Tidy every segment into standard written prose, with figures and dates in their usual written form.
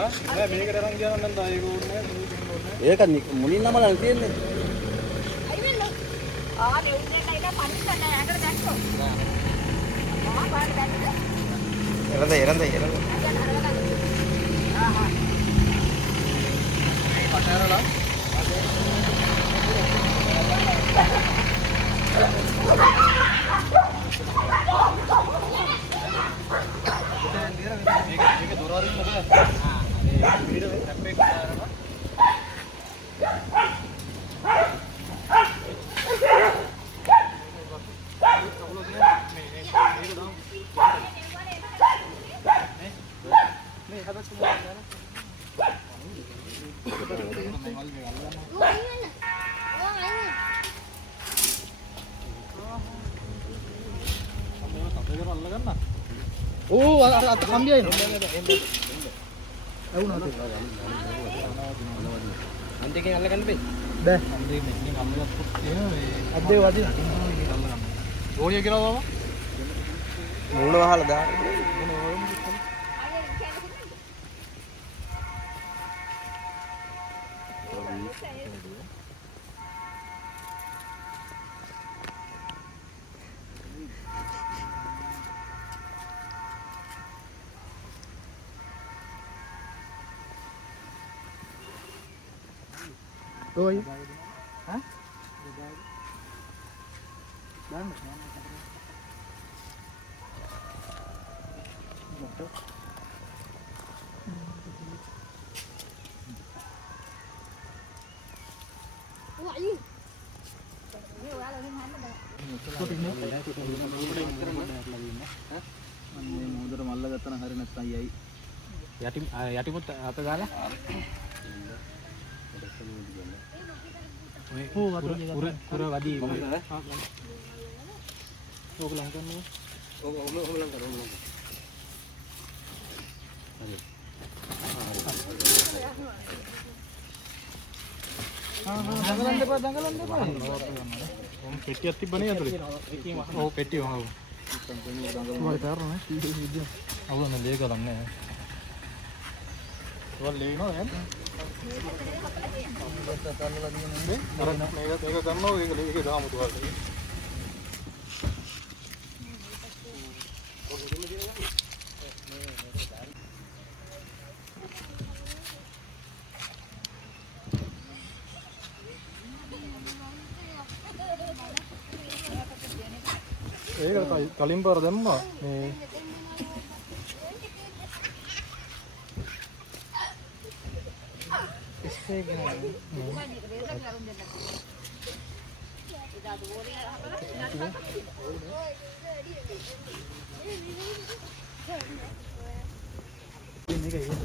නෑ මේකට අරන් ගියා නම් දායි ඕනේ ඒක මුලින් නමලා තියෙන්නේ. නේ උදේට ඉන්න පන්සල නෑ අකට දැක්කෝ. මම පාර දැක්කද? එරඳ. පටහැරලා. මේක දොර අරින්න බෑ. ඒ වීඩියෝ හැප්පේ කරනවා. ඕ අර කම්බියයි නෝ. අන්තිකෙන් අල්ලගන්න බෑ. අන්තිකෙන් මෙතනින් අල්ලගත්තොත් එහෙම මේ අද්දේ වදින. ඕනිය කියලා බබා. මූණ වහලා දාන්න. ඔය හා? දාන්න. මුදර මල්ල ගත්තන හරි නැත්නම් යයි. යටිමුත් අත දාලා කුර වදී ඕක ලං කරනවා. ඕක ලං කරනවා. දඟලන්න එපා. ඔම් පෙට්ටියක් තිබ්බනේ අතේ. ඔව් පෙට්ටිය ඔව්. මොකද කරන්නේ? අවුල නෑ දෙක ගන්න නෑ. ඔය ලේනෝ නේද? අර මේක ගන්නවා ඒක දාමු තුවාලේ. ඒක කලින් පාර දැම්මා මේ ඉස්සේ ගියා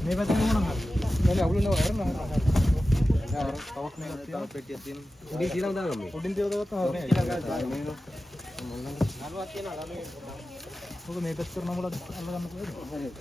මේ පැත්තේ මොනවා හරි අවුල නෑ හරනවා තවක් මේකක් තියෙනවා පෙට්ටියක් තියෙනවා. උඩින් තියලා දාගමු. උඩින් තියලා ගත්තා හරිනේ නළුවක් තියෙනවා ළමයි ඔක මේ පැත්තට නමුලා අල්ල ගන්න පුළුවන්ද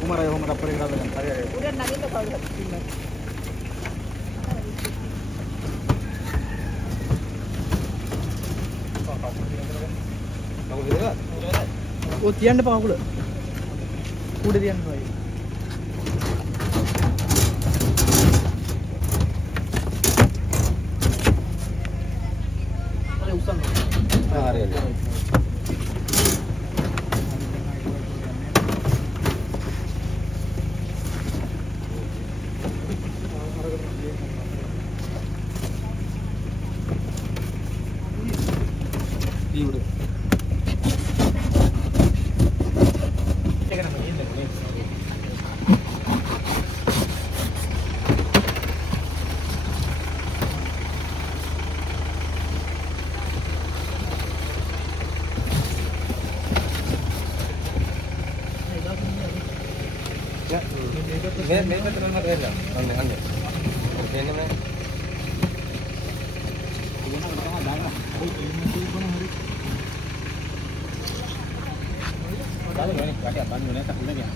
कुमार हो मेरा परिवार में अरे पूरे नदी तो खोल सकती है वो තියන්න පාකුල උඩ තියන්න බෑ අර උස්සන්න හරි හරි දීවුඩ मैं तो नंबर रहेगा अन्य अन्य देने में दादा मैंने काटे अपन मैंने तक नहीं गया